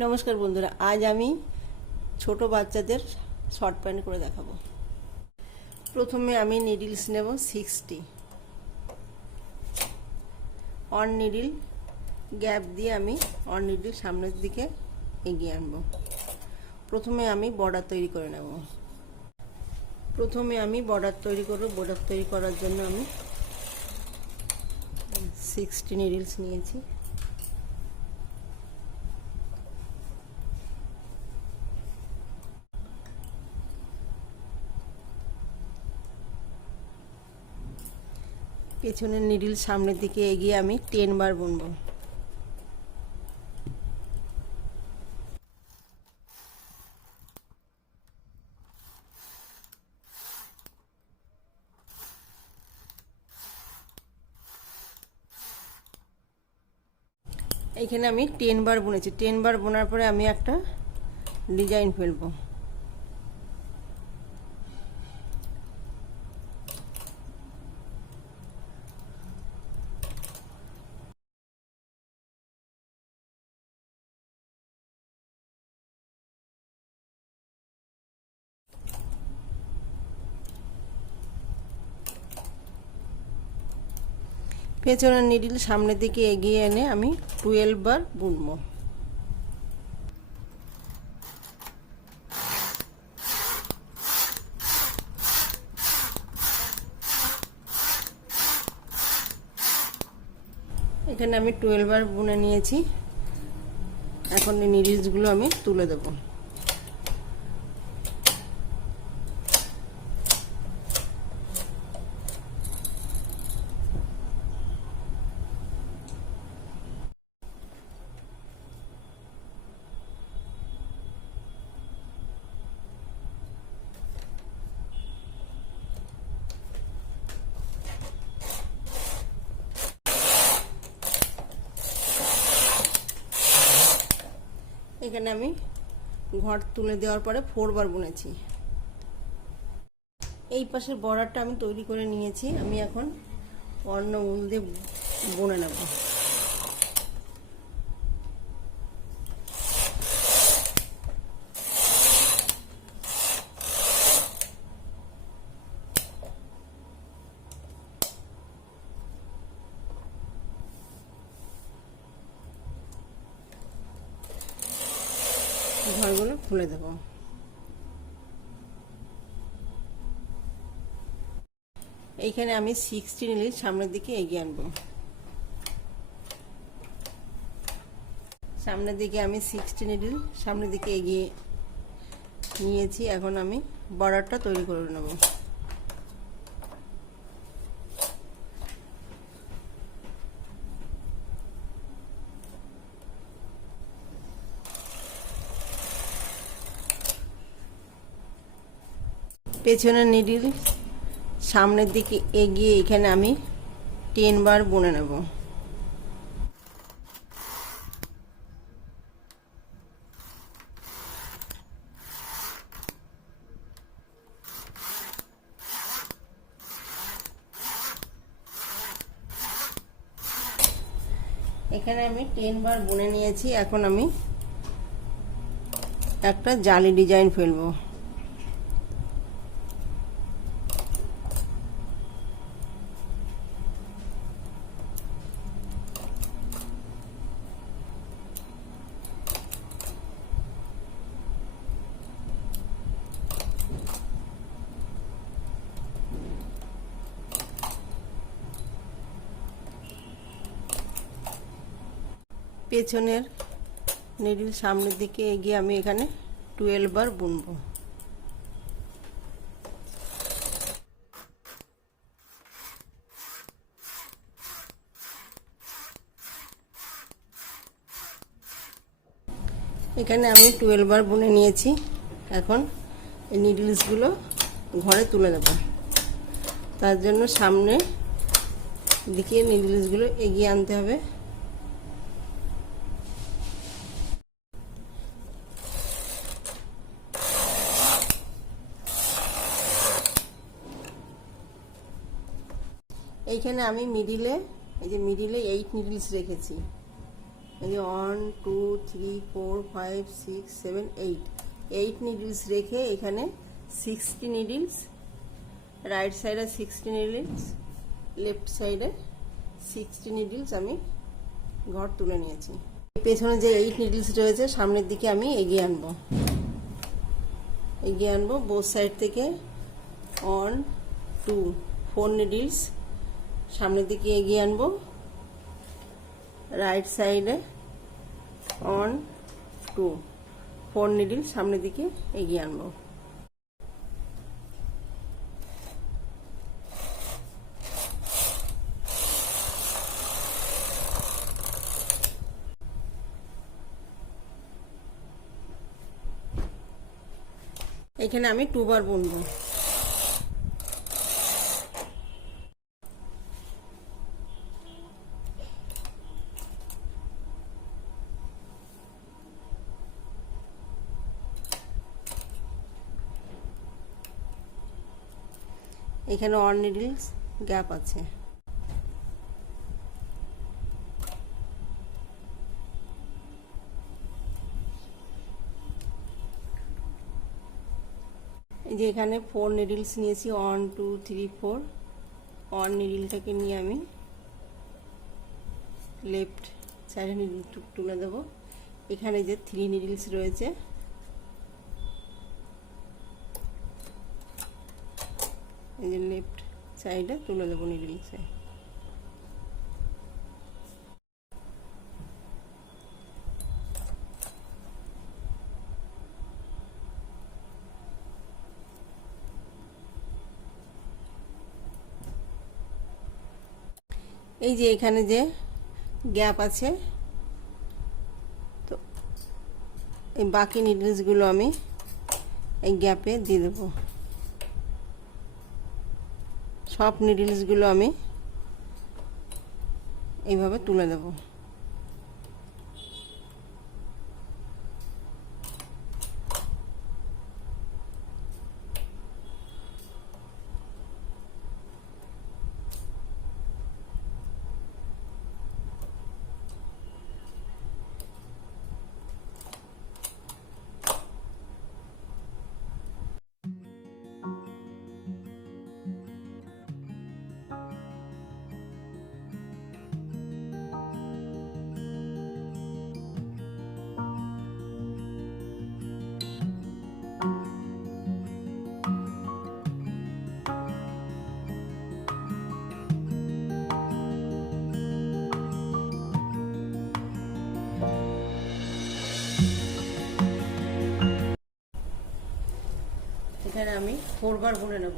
নমস্কার বন্ধুরা, আজ আমি ছোট বাচ্চাদের শর্ট প্যান্ট করে দেখাবো। প্রথমে আমি নিডলস নেব 60। অন নিডল গ্যাপ দিয়ে আমি অন নিডল সামনের দিকে এগিয়ে আনবো। প্রথমে আমি বর্ডার তৈরি করে নেব। বর্ডার তৈরি করার জন্য আমি 60 নিডলস নিয়েছি। পেছনের নিডল সামনের দিকে এগিয়ে আমি 10 বার বুনবো। এখানে আমি 10 বার বুনেছি। 10 বার বোনার পরে আমি একটা ডিজাইন ফেলবো। পেছনের নিডল সামনের দিকে এগিয়ে এনে আমি 12 বার বুনবো। এখানে আমি 12 বার বুনে নিয়েছি। এখন এই নিডলসগুলো আমি তুলে দেবো। এখানে আমি ঘর তুলে দেওয়ার পরে 4 বার বুনেছি। এই পাশের বর্ডারটা আমি তৈরি করে নিয়েছি। আমি এখন অন্য উল দিয়ে বুনে নেব। ঘরগুলো খুলে দেব। এইখানে আমি 60 নিডল সামনের দিকে এগিয়ে আনবো। সামনের দিকে আমি 60 নিডল সামনের দিকে এগিয়ে নিয়েছি। এখন আমি বর্ডারটা তৈরি করে নেব। পেছনের নিডল সামনের দিকে এগিয়ে এখানে আমি 10 বার বুনে নেব। এখানে আমি 10 বার বুনে নিয়েছি। এখন আমি একটা জালি ডিজাইন ফেলবো। পেছনের নিডল সামনের দিকে এগিয়ে আমি এখানে 12 বার বুনবো। এখানে আমি 12 বার বুনে নিয়েছি। এখন এই নিডলসগুলো ঘরে তুলে দেব। তার জন্য সামনে দিকে নিডলসগুলো এগিয়ে আনতে হবে। এইখানে আমি মিডিলে 8 নিডলস রেখেছি। এই যে 1 2 3 4 5 6 7 8 নিডলস রেখে এখানে 60 নিডলস, রাইট সাইডে 60 নিডলস, লেফট সাইডে 60 নিডলস আমি ঘর তুলে নিয়েছি। পেছনে যে 8 নিডলস রয়েছে সামনের দিকে আমি এগিয়ে আনবো বোথ সাইড থেকে 1 2 4 নিডলস সামনের দিকে এগিয়ে আনবো, রাইট সাইডে 1 2 4 নিডল সামনের দিকে এগিয়ে আনবো। এখানে আমি 2 বার বুনবো। এখানে 1 নিডলস গ্যাপ আছে। এই যে এখানে 4 নিডলস নিয়েছি, 1 2 3 4। 1 নিডলটাকে নিয়ে আমি লেফট সাইডে নিডল তুলে দেবো। এখানে যে 3 নিডলস রয়েছে এই যে লেফট সাইডে তুলে দেবো নিডলসে। এই যে এখানে যে গ্যাপ আছে, তো এই বাকি নিডলসগুলো আমি এই গ্যাপে দিয়ে দেবো। সব নিডলসগুলো আমি এইভাবে তুলে দেবো। এখানে আমি 4 বার বুনে নেব।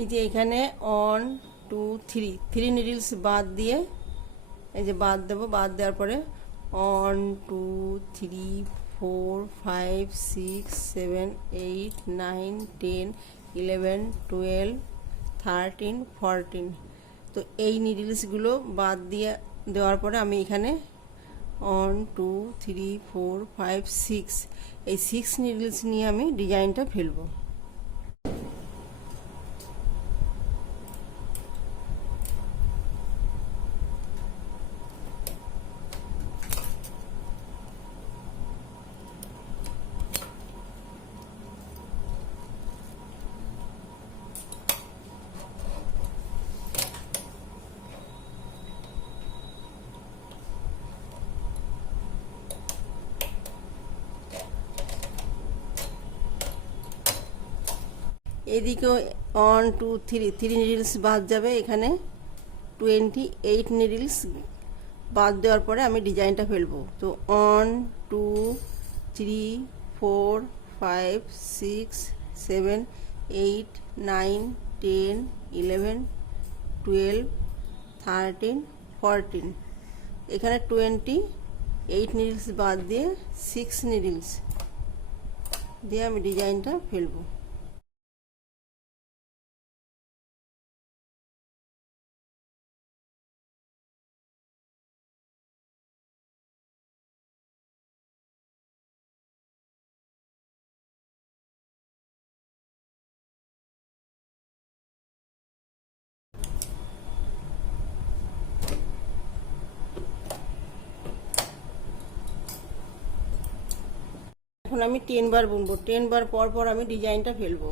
এই যে এখানে 1 2 3 নিডলস বাদ দিয়ে এই যে বাদ দেবো। বাদ দেওয়ার পরে 1 2 3 4 5 6 7 8 9 10 11 12 13 14। তো এই নিডলসগুলো বাদ দিয়ে দেওয়ার পরে আমি এখানে 1 2 3 4 5 6 এই 6 নিডলস নিয়ে আমি ডিজাইনটা ফেলবো। এদিকেও 1 2 3 নিডলস বাদ যাবে। এখানে 28 নিডলস বাদ দেওয়ার পরে আমি ডিজাইনটা ফেলবো। তো 1 2 3 4 5 6 7 8 9 10 11 12 13 14। এখানে 28 নিডলস বাদ দিয়ে 6 নিডলস দিয়ে আমি ডিজাইনটা ফেলবো। এখন আমি 10 বার বুনবো। 10 বার পর পর আমি ডিজাইনটা ফেলবো।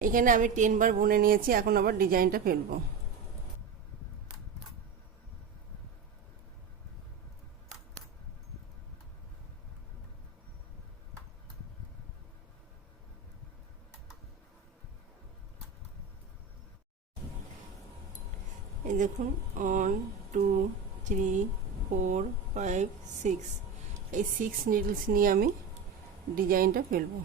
এখানে আমি 10 বার বুনে নিয়েছি, এখন আবার ডিজাইনটা ফেলবো। এই দেখুন 1 2 3 4 5 6, এই 6 নিডলস নিয়ে আমি ডিজাইনটা ফেলবো।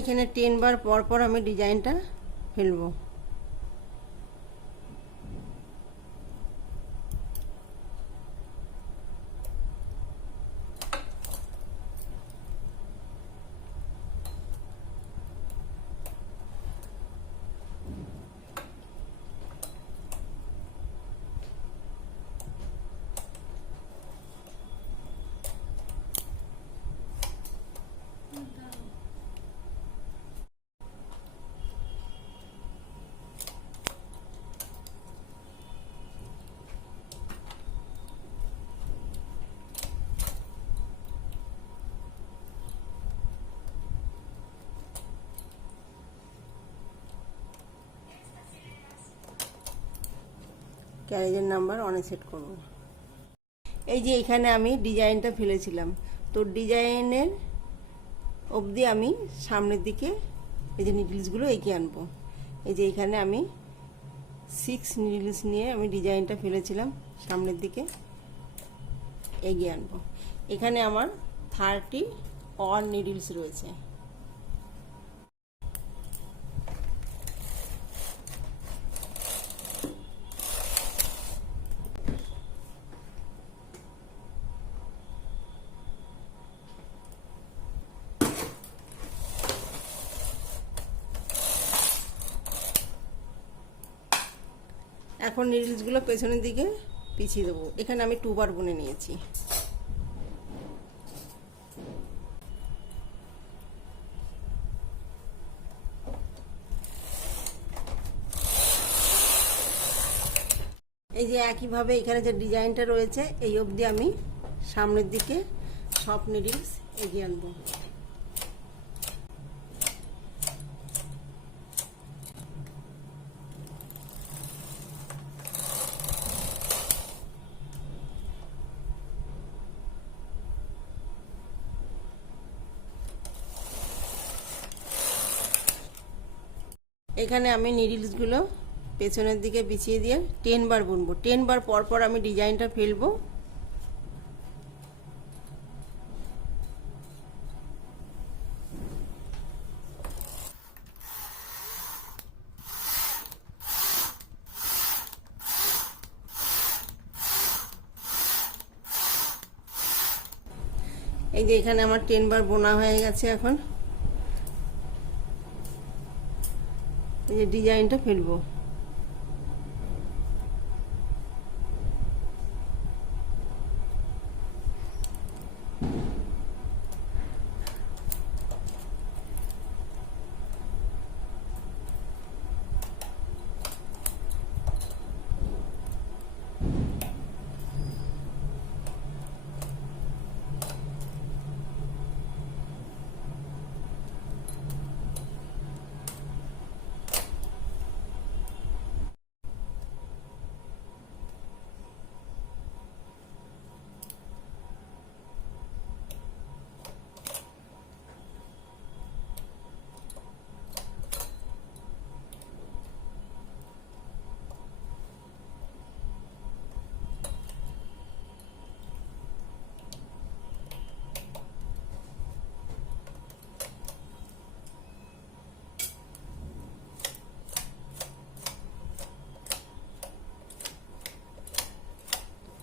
এখানে 10 বার পর পর আমি ডিজাইনটা ফেলবো। ক্যারেজের নাম্বার অনে সেট করব। এই যে এখানে আমি ডিজাইনটা ফেলেছিলাম, তো ডিজাইনের অবধি আমি সামনের দিকে এই যে নিডলসগুলো এগিয়ে আনবো। এই যে এখানে আমি 6 নিডলস নিয়ে আমি ডিজাইনটা ফেলেছিলাম, সামনের দিকে এগিয়ে আনবো। এখানে আমার 31 নিডলস রয়েছে। এখন নিডলসগুলো পেছনের দিকে পিছিয়ে দেবো। এখানে আমি 2 বার বুনে নিয়েছি। এই যে একইভাবে এখানে যে ডিজাইনটা রয়েছে এই অবধি আমি সামনের দিকে সব নিডলস এগিয়ে আনবো। এখানে আমি নিডলসগুলো পেছনের দিকে বিছিয়ে দিয়ে 10 বার বুনবো। 10 বার পর পর আমি ডিজাইনটা ফেলবো। এই যে এখানে আমার 10 বার বোনা হয়ে গেছে। এখন এই যে ডিজাইনটা ফেলবো।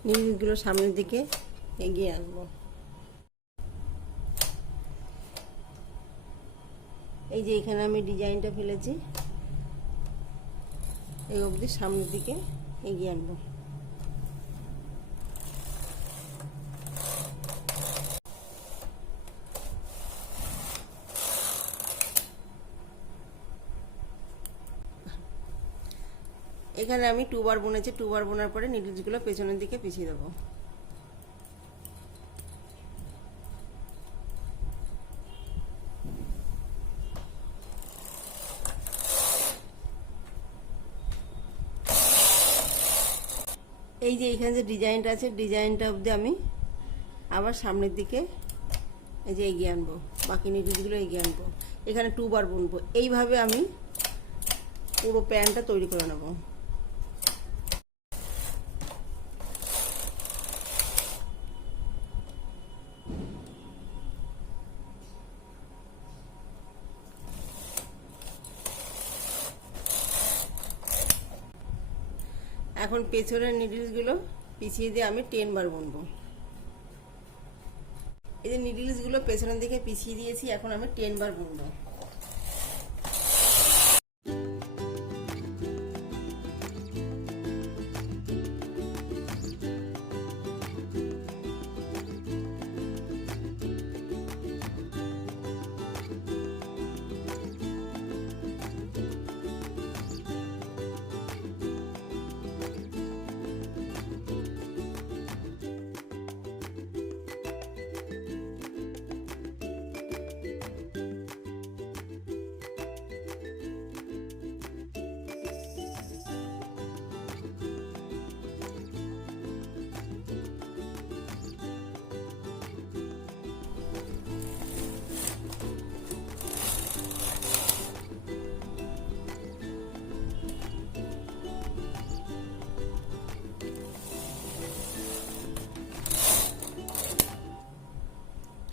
নিডলসগুলো সামনের দিকে এগিয়ে আনবো। এই যে এখানে আমি ডিজাইনটা ফেলেছি, এই অবধি সামনের দিকে এগিয়ে আনবো। এখানে আমি 2 বার বুনেছি, 2 বার বোনার পরে নিডলসগুলো পেছনের দিকে পিছিয়ে দেবো। এই যে এখানে যে ডিজাইনটা আছে, ডিজাইনটা অবধি আমি আবার সামনের দিকে এই যে এগিয়ে আনবো, বাকি নিডলসগুলো এগিয়ে আনবো। এখানে 2 বার বুনবো। এইভাবে আমি পুরো প্যান্টটা তৈরি করে নেব। এখন পেছনের নিডলসগুলো পিছিয়ে দিয়ে আমি 10 বার বুনবো। এই যে নিডলসগুলো পেছনের দিকে পিছিয়ে দিয়েছি, এখন আমি 10 বার বুনবো।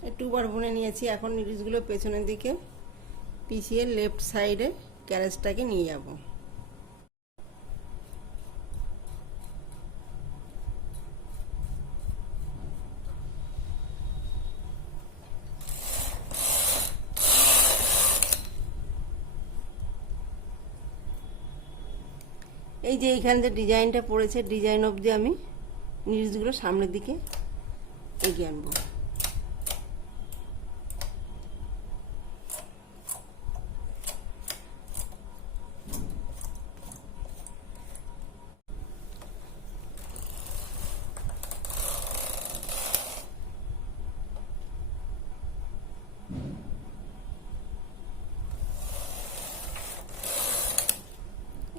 একটু বার বুনে নিয়েছি। এখন নিডলসগুলো পেছনের দিকে পিছিয়ে লেফট সাইডে ক্যারেজটাকে নিয়ে যাব। এই যে এইখানে যে ডিজাইনটা পড়েছে, ডিজাইন অবধি আমি নিডলসগুলো সামনের দিকে এগিয়ে আনবো।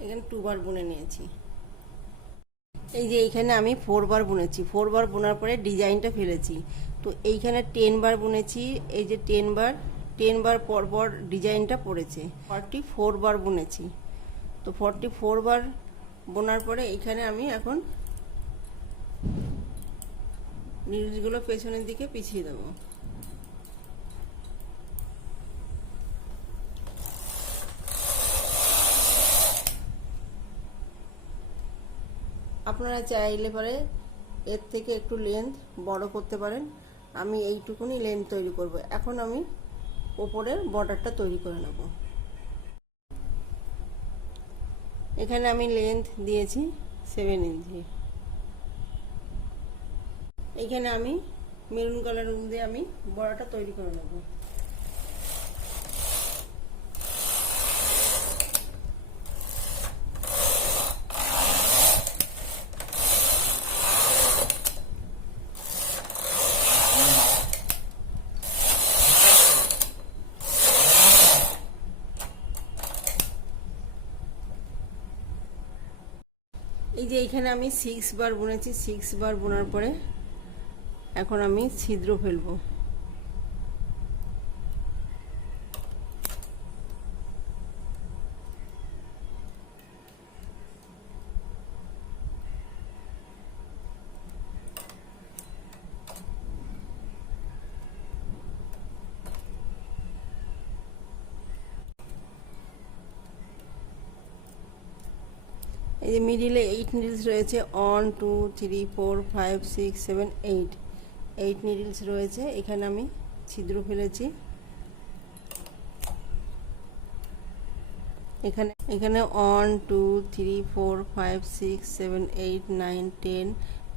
এখানে 2 বার বুনে নিয়েছি। এই যে এইখানে আমি 4 বার বুনেছি। 4 বার বোনার পরে ডিজাইনটা ফেলেছি। তো এইখানে 10 বার বুনেছি। এই যে 10 বার পর পর ডিজাইনটা পড়েছে। 44 বার বুনেছি। তো 44 বার বোনার পরে এইখানে আমি এখন নিডলসগুলো পেছনের দিকে পিছিয়ে দেবো। আপনারা চাইলে পরে এর থেকে একটু লেন্থ বড় করতে পারেন। আমি এইটুকুনি লেন্থ তৈরি করব। এখন আমি ওপরের বর্ডারটা তৈরি করে নেব। এখানে আমি লেন্থ দিয়েছি 7 ইঞ্চি। এইখানে আমি মেরুন কালার দিয়ে আমি বর্ডারটা তৈরি করে নেব। এই যে এইখানে আমি 6 বার বুনেছি। 6 বার বোনার পরে এখন আমি ছিদ্র ফেলবো। এই যে মিডিলে 8 নিডলস রয়েছে, 1 2 3 4 5 6 7 8 নিডলস রয়েছে। এখানে আমি ছিদ্র ফেলেছি। এখানে 1 2 3 4 5 6 7 8 9 10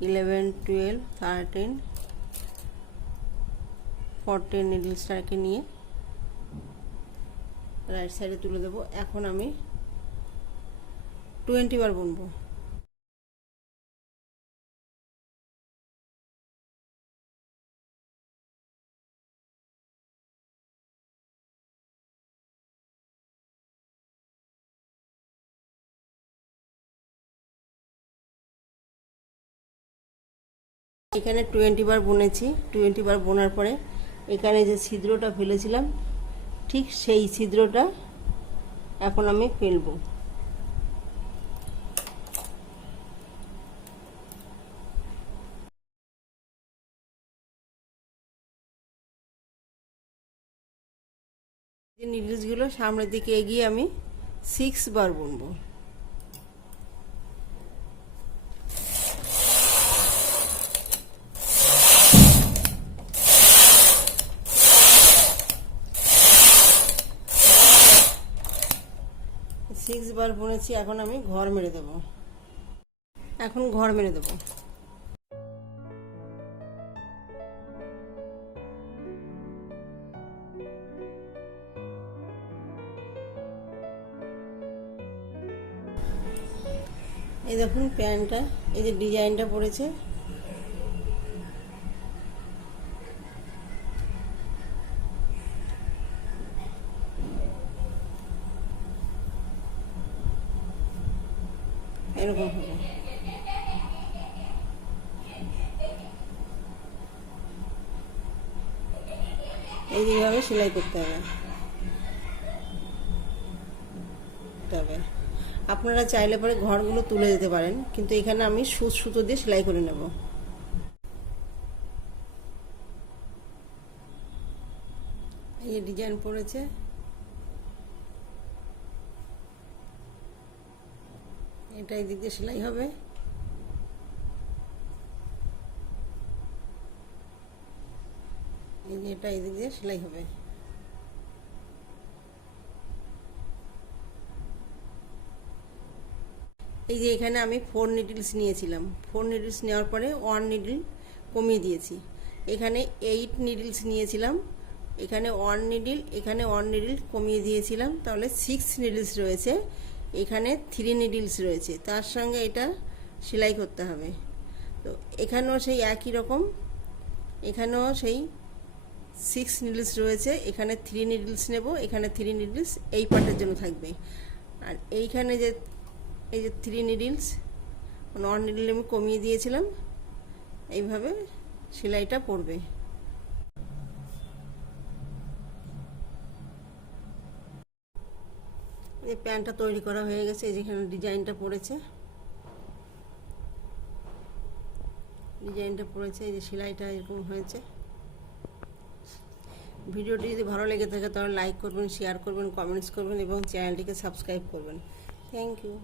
11 12 13 14 নিডলসটাকে নিয়ে রাইট সাইডে তুলে দেবো। এখন আমি 20 বার বুনবো। এখানে 20 বার বুনেছি। 20 বার বোনার পরে এখানে যে ছিদ্রটা ফেলেছিলাম ঠিক সেই ছিদ্রটা এখন আমি ফেলবো। এই নিডলসগুলো সামনের দিকে এগিয়ে আমি 6 বার বুনবো। সিক্স বার বুনেছি। এখন আমি ঘর মেরে দেবো। এখন ঘর মেরে দেবো। এই দেখুন প্যান্টটা, এই যে ডিজাইনটা পড়েছে, এরকম হবে। এইভাবে সেলাই করতে হবে। আপনারা চাইলে পরে ঘরগুলো তুলে দিতে পারেন, কিন্তু এখানে আমি সুতো দিয়ে সেলাই করে নেব। এই ডিজাইন পড়েছে, এটা এই দিক দিয়ে সেলাই হবে। এই যে এটা এই দিক দিয়ে সেলাই হবে। এই যে এখানে আমি 4 নিডলস নিয়েছিলাম। 4 নিডলস নেওয়ার পরে 1 নিডল কমিয়ে দিয়েছি। এখানে 8 নিডলস নিয়েছিলাম, এখানে 1 নিডল, এখানে 1 নিডল কমিয়ে দিয়েছিলাম, তাহলে 6 নিডলস রয়েছে। এখানে 3 নিডলস রয়েছে, তার সঙ্গে এটা সেলাই করতে হবে। তো এখানেও সেই একই রকম, এখানেও সেই 6 নিডলস রয়েছে। এখানে 3 নিডলস নেব, এখানে 3 নিডলস এই পার্টের জন্য থাকবে। আর এইখানে যে এই যে 3 নিডলস, 1 নিডল আমি কমিয়ে দিয়েছিলাম, এইভাবে সেলাইটা পড়বে। এই প্যান্টটা তৈরি করা হয়ে গেছে। এই যেখানে ডিজাইনটা পড়েছে, এই যে সেলাইটা এরকম হয়েছে। ভিডিওটি যদি ভালো লেগে থাকে তাহলে লাইক করবেন, শেয়ার করবেন, কমেন্টস করবেন এবং চ্যানেলটিকে সাবস্ক্রাইব করবেন। Thank you.